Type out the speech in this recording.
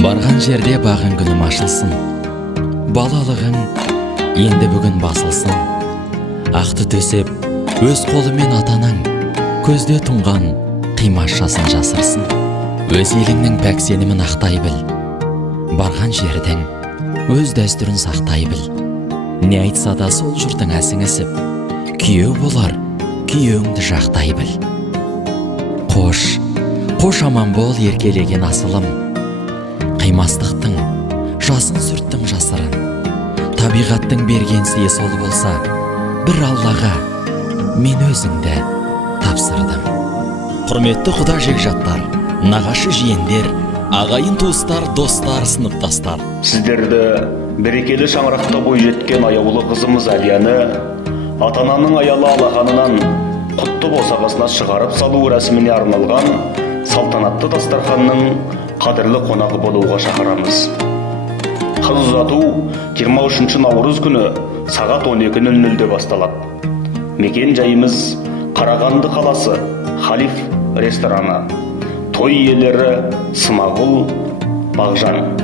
Барған жерде бағын күнім ашылсын, балалығың енді бүгін басылсын. Ақты төсеп, өз қолымен атанаң, көзде тұнған қимашасын жасырсын. Өз еліңнің пәк сенімін ақтай біл, барған жердің өз дәстүрін сақтай біл. Не айтса да сол жұртың әсіңісіп, күйеу болар, күйеуіңді жақтай біл. Қош аман бол еркелеген асылым, қимастықтың, жасын сүрттің жасырын. Табиғаттың берген сыйы сол болса, бір Аллаға мен өзіңді тапсырдым. Құрметті құда жекжаттар, нағашы жиендер, ағайын туыстар, достар, сыныптастар. Сіздерді берекелі шаңырақта бой жеткен аяулы қызымыз Әлияны ата-ананың аялы алақанынан құтты босағасына шығарып салу рәсіміне арналған салтанатты дастарханның қадірлі қонағы болуға шақырамыз. Қыз ұзату 23 наурыз күні сағат 12:00-де басталады. Мекен жайымыз Қарағанды қаласы, Халиф рестораны. Той иелері Смағұл, Бағжан.